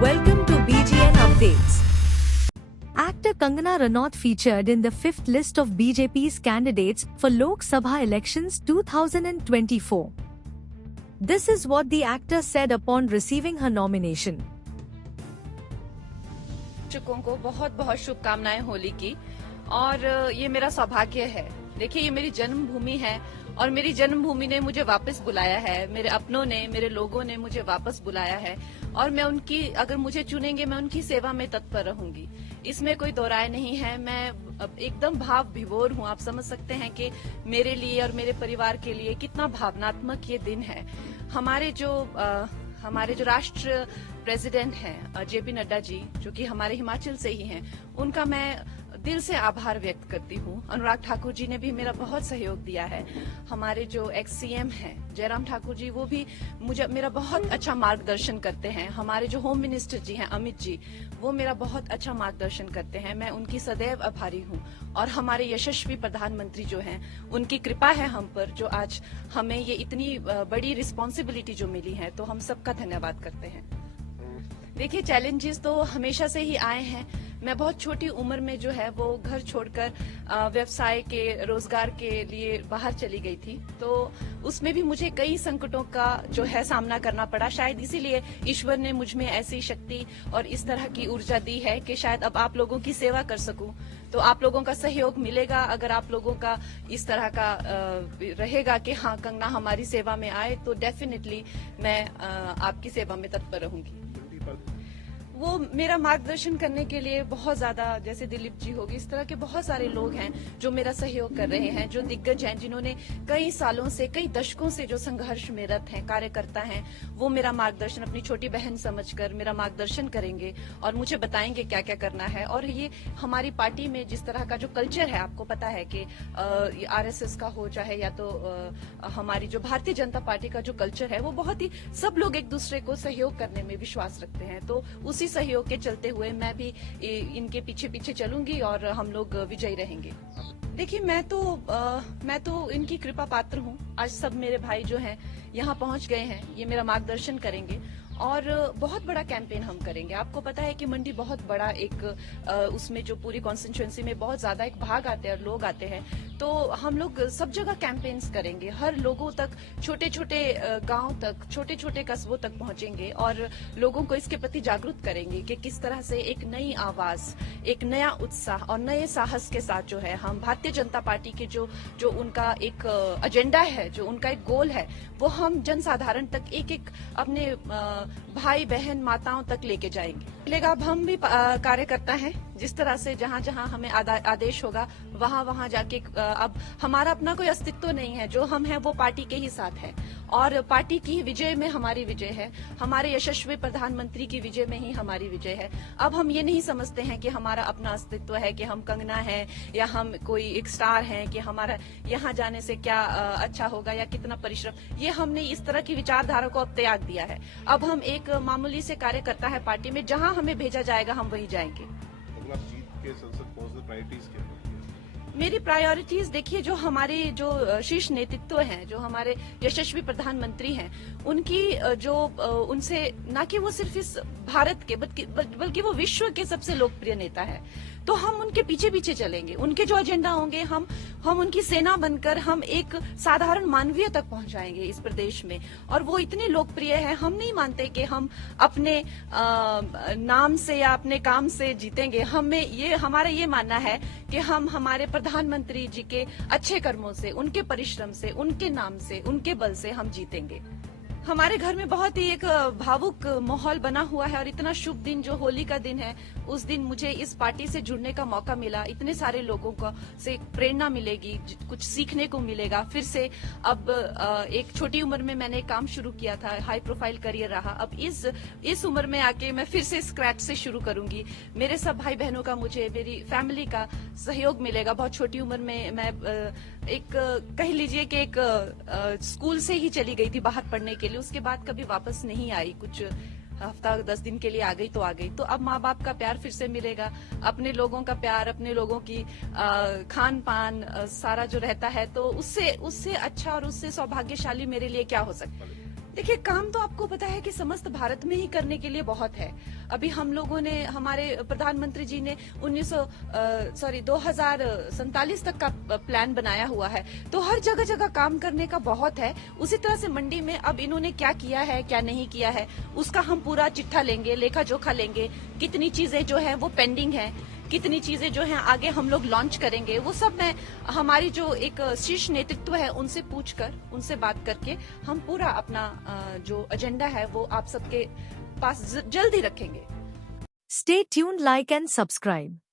Welcome to BGN Updates. Actor Kangana Ranaut featured in the fifth list of BJP's candidates for Lok Sabha elections 2024. This is what the actor said upon receiving her nomination. दर्शकों को बहुत बहुत शुभकामनाएं होली की। और ये मेरा सौभाग्य है। देखिए, ये मेरी जन्मभूमि है और मेरी जन्मभूमि ने मुझे वापस बुलाया है। मेरे अपनों ने, मेरे लोगों ने मुझे वापस बुलाया है और मैं उनकी, अगर मुझे चुनेंगे, मैं उनकी सेवा में तत्पर रहूंगी। इसमें कोई दो राय नहीं है। मैं एकदम भाव विभोर हूँ। आप समझ सकते हैं कि मेरे लिए और मेरे परिवार के लिए कितना भावनात्मक ये दिन है। हमारे जो राष्ट्र प्रेसिडेंट हैं जेपी नड्डा जी, जो कि हमारे हिमाचल से ही हैं, उनका मैं दिल से आभार व्यक्त करती हूँ। अनुराग ठाकुर जी ने भी मेरा बहुत सहयोग दिया है। हमारे जो एक्स सीएम हैं जयराम ठाकुर जी, वो भी मेरा बहुत अच्छा मार्गदर्शन करते हैं। हमारे जो होम मिनिस्टर जी हैं अमित जी, वो मेरा बहुत अच्छा मार्गदर्शन करते हैं। मैं उनकी सदैव आभारी हूँ। और हमारे यशस्वी प्रधानमंत्री जो हैं, उनकी कृपा है हम पर, जो आज हमें ये इतनी बड़ी रिस्पॉन्सिबिलिटी जो मिली है, तो हम सबका धन्यवाद करते हैं। देखिए, चैलेंजेस तो हमेशा से ही आए हैं। मैं बहुत छोटी उम्र में जो है वो घर छोड़कर व्यवसाय के, रोजगार के लिए बाहर चली गई थी। तो उसमें भी मुझे कई संकटों का जो है सामना करना पड़ा। शायद इसीलिए ईश्वर ने मुझ में ऐसी शक्ति और इस तरह की ऊर्जा दी है कि शायद अब आप लोगों की सेवा कर सकूं। तो आप लोगों का सहयोग मिलेगा। अगर आप लोगों का इस तरह का रहेगा कि हाँ, कंगना हमारी सेवा में आए, तो डेफिनेटली मैं आपकी सेवा में तत्पर रहूंगी। वो मेरा मार्गदर्शन करने के लिए बहुत ज्यादा, जैसे दिलीप जी होगी, इस तरह के बहुत सारे लोग हैं जो मेरा सहयोग कर रहे हैं, जो दिग्गज हैं, जिन्होंने कई सालों से, कई दशकों से जो संघर्ष में रत हैं, कार्यकर्ता हैं, वो मेरा मार्गदर्शन अपनी छोटी बहन समझकर मेरा मार्गदर्शन करेंगे और मुझे बताएंगे क्या क्या करना है। और ये हमारी पार्टी में जिस तरह का जो कल्चर है, आपको पता है कि आरएसएस का हो चाहे या तो हमारी जो भारतीय जनता पार्टी का जो कल्चर है, वो बहुत ही, सब लोग एक दूसरे को सहयोग करने में विश्वास रखते हैं। तो उसी सहयोग के चलते हुए मैं भी इनके पीछे पीछे चलूंगी और हम लोग विजयी रहेंगे। देखिए, मैं तो इनकी कृपा पात्र हूँ। आज सब मेरे भाई जो हैं यहाँ पहुंच गए हैं, ये मेरा मार्गदर्शन करेंगे और बहुत बड़ा कैंपेन हम करेंगे। आपको पता है कि मंडी बहुत बड़ा एक उसमें जो पूरी कॉन्स्टिट्यूएंसी में बहुत ज्यादा एक भाग आते हैं और लोग आते हैं। तो हम लोग सब जगह कैंपेन्स करेंगे, हर लोगों तक, छोटे छोटे गांव तक, छोटे छोटे कस्बों तक पहुंचेंगे और लोगों को इसके प्रति जागरूक करेंगे कि किस तरह से एक नई आवाज, एक नया उत्साह और नए साहस के साथ जो है हम भारतीय जनता पार्टी के जो उनका एक एजेंडा है, जो उनका एक गोल है, वो हम जनसाधारण तक, एक एक अपने भाई बहन माताओं तक लेके जाएंगे। अब हम भी कार्यकर्ता हैं। जिस तरह से जहां जहां हमें आदेश होगा, वहां वहां जाके, अब हमारा अपना कोई अस्तित्व नहीं है। जो हम हैं वो पार्टी के ही साथ है और पार्टी की विजय में हमारी विजय है। हमारे यशस्वी प्रधानमंत्री की विजय में ही हमारी विजय है। अब हम ये नहीं समझते हैं कि हमारा अपना अस्तित्व है, कि हम कंगना है या हम कोई एक स्टार हैं, कि हमारा यहाँ जाने से क्या अच्छा होगा या कितना परिश्रम। ये हमने इस तरह की विचारधारा को अब त्याग दिया है। अब हम एक मामूली से कार्यकर्ता है पार्टी में, जहां हमें भेजा जाएगा हम वहीं जाएंगे। मेरी प्रायोरिटीज देखिए, जो हमारे जो शीर्ष नेतृत्व हैं, जो हमारे यशस्वी प्रधानमंत्री हैं, उनकी जो उनसे, ना कि वो सिर्फ इस भारत के बल्कि वो विश्व के सबसे लोकप्रिय नेता है, तो हम उनके पीछे पीछे चलेंगे। उनके जो एजेंडा होंगे, हम उनकी सेना बनकर हम एक साधारण मानवीय तक पहुंचाएंगे इस प्रदेश में। और वो इतने लोकप्रिय है, हम नहीं मानते कि हम अपने नाम से या अपने काम से जीतेंगे। हमारा ये मानना है कि हम हमारे प्रधानमंत्री जी के अच्छे कर्मों से, उनके परिश्रम से, उनके नाम से, उनके बल से हम जीतेंगे। हमारे घर में बहुत ही एक भावुक माहौल बना हुआ है और इतना शुभ दिन जो होली का दिन है, उस दिन मुझे इस पार्टी से जुड़ने का मौका मिला। इतने सारे लोगों को से प्रेरणा मिलेगी, कुछ सीखने को मिलेगा। फिर से अब एक छोटी उम्र में मैंने काम शुरू किया था, हाई प्रोफाइल करियर रहा। अब इस उम्र में आके मैं फिर से स्क्रैच से शुरू करूंगी। मेरे सब भाई बहनों का, मुझे मेरी फैमिली का सहयोग मिलेगा। बहुत छोटी उम्र में मैं एक कह लीजिए कि एक स्कूल से ही चली गई थी बाहर पढ़ने के लिए। उसके बाद कभी वापस नहीं आई। कुछ हफ्ता 10 दिन के लिए आ गई तो आ गई। तो अब माँ बाप का प्यार फिर से मिलेगा, अपने लोगों का प्यार, अपने लोगों की खान पान सारा जो रहता है, तो उससे अच्छा और उससे सौभाग्यशाली मेरे लिए क्या हो सकता है। देखिए, काम तो आपको पता है कि समस्त भारत में ही करने के लिए बहुत है। अभी हम लोगों ने, हमारे प्रधानमंत्री जी ने 2047 तक का प्लान बनाया हुआ है, तो हर जगह जगह काम करने का बहुत है। उसी तरह से मंडी में अब इन्होंने क्या किया है, क्या नहीं किया है, उसका हम पूरा चिट्ठा लेंगे, लेखा जोखा लेंगे। कितनी चीजें जो है वो पेंडिंग है, कितनी चीजें जो हैं आगे हम लोग लॉन्च करेंगे, वो सब मैं हमारी जो एक शीर्ष नेतृत्व है उनसे पूछकर, उनसे बात करके हम पूरा अपना जो एजेंडा है वो आप सबके पास जल्द ही रखेंगे। Stay tuned, like and subscribe.